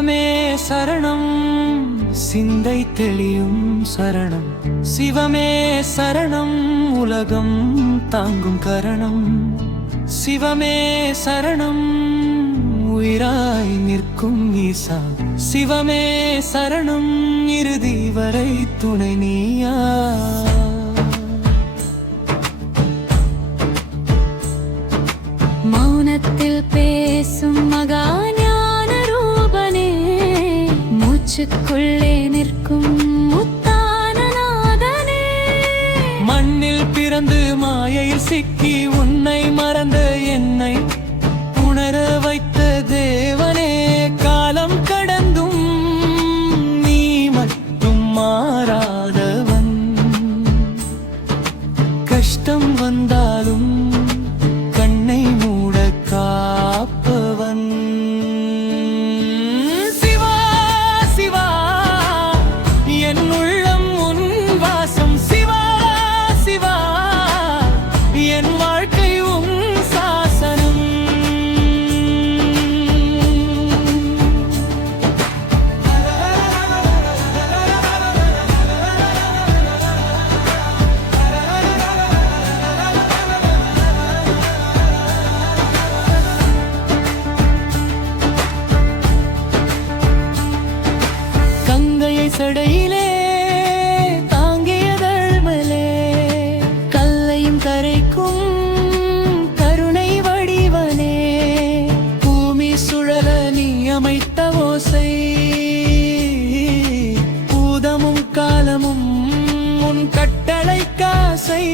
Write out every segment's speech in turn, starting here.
சிவமே சரணம். சிந்தை தெளியும் சரணம். சிவமே சரணம் உலகம் தாங்கும் கரணம். சிவமே சரணம் உயிராய் நிற்கும் ஈசா. சிவமே சரணம் இறுதி வரை துணை நீயா. மூச்சுக்குள்ளே நிற்கும் முத்தான மண்ணில் பிறந்து மாயையில் சிக்கி உன்னை மறந்த என்னை உணர வைத்த தேவனே காலம் கடந்தும் நீ மட்டும் மாறாதவன். கஷ்டம் வந்தாலும் உன் கட்டளை காசை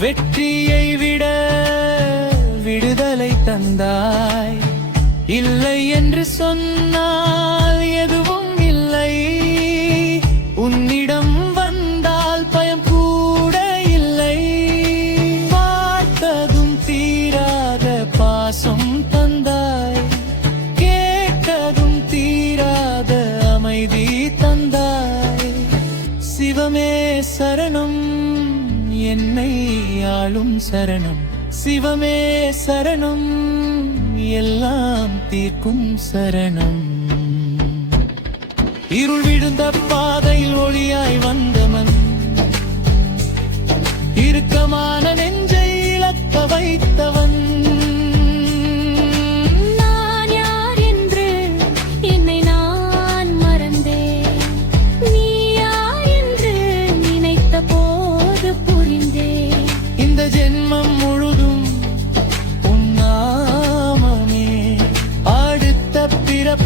வெற்றியை என்னை ஆளும் சரணம். சிவமே சரணம். எல்லாம் தீர்க்கும் சரணம். இருள் விழுந்த பாதையில் ஒளியாய் வந்தவன். இறுக்கமான